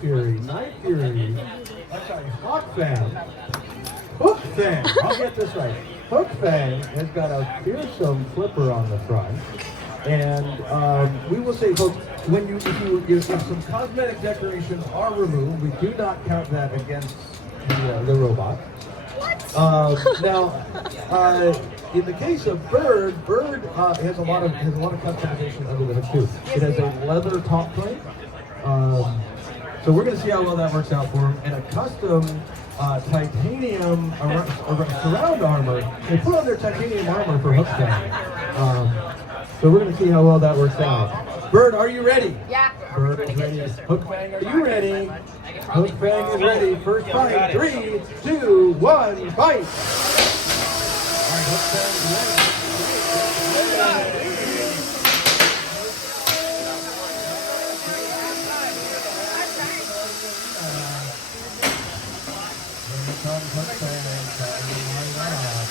Fury, Night Fury, Hookfang. Hookfang, I'll get this right. Hookfang has got a fearsome flipper on the front. And we will say, folks, if some cosmetic decorations are removed, we do not count that against the robot. Now, in the case of Bird has a lot of customization under the hood too. It has a leather top plate, so we're going to see how well that works out for him. And a custom titanium surround armor. They put on their titanium armor for Hookfang. So we're going to see how well that works out. Bird, are you ready? Yeah. Bird is ready. Hookfang, are you ready? Hookfang is ready. First fight. 3, 2, 1, fight! All right, Hookfang is ready. Here comes Hookfang, coming right off.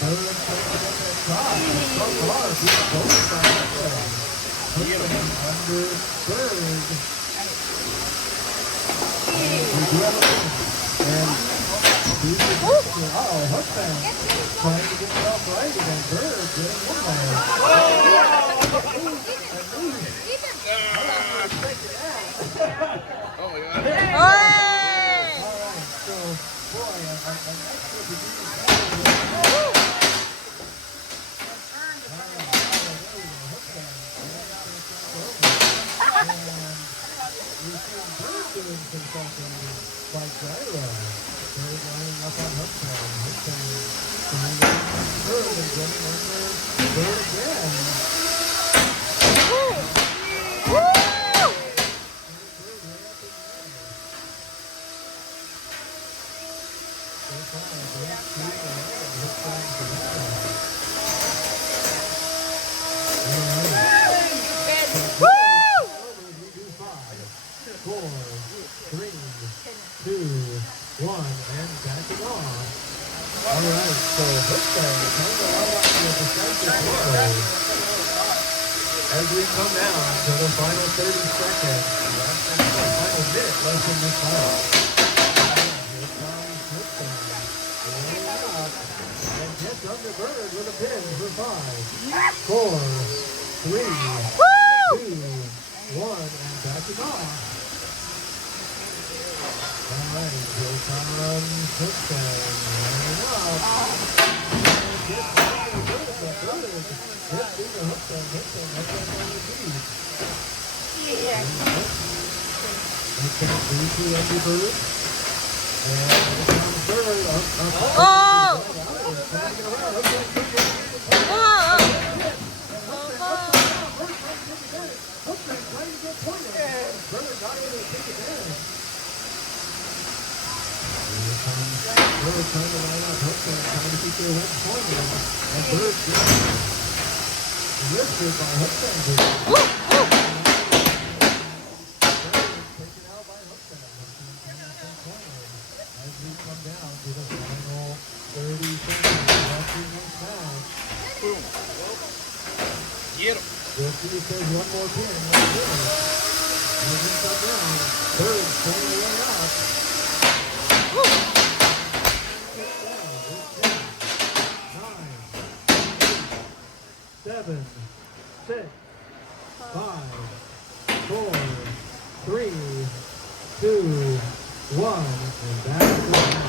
Bird taking up that shot. So far, he's going by Hookfang. Hookfang under Bird. We do have a and Hookfang trying to get himself right again. Bird getting one Oh my God. Alright, so boy, doing consulting by Gyro. They're lining up on Hookfang. Hookfang trying to get Bird and getting under Bird again. And backing off. Alright, so Hookfang trying to line up to a decisive tempo. As we come down to the final 30 seconds, the final minute left in this fight. Here comes Hookfang. Rolling up and gets under Bird with a pin for 5, 4, 3, 2, 1, and backing off. Alright, here comes Hookfang, lining up. And gets down to Bird. Gets into Hookfang up on the beat. Hookfang 3-2 under Bird. And here comes Bird up. Oh! Trying to get around. Hookfang trying to get pointed. Bird not able to take advantage. Bird trying to line up Hookfang, trying to keep their head pointed, and Bird gets lifted by Hookfang. Bird taken out by Hookfang. As we come down to the final 30 seconds left in this match. Boom. Get him. We'll see if there's one more pin. As we come down, Bird staying way up. 7, 6, 5, 4, 3, 2, 1, and back to the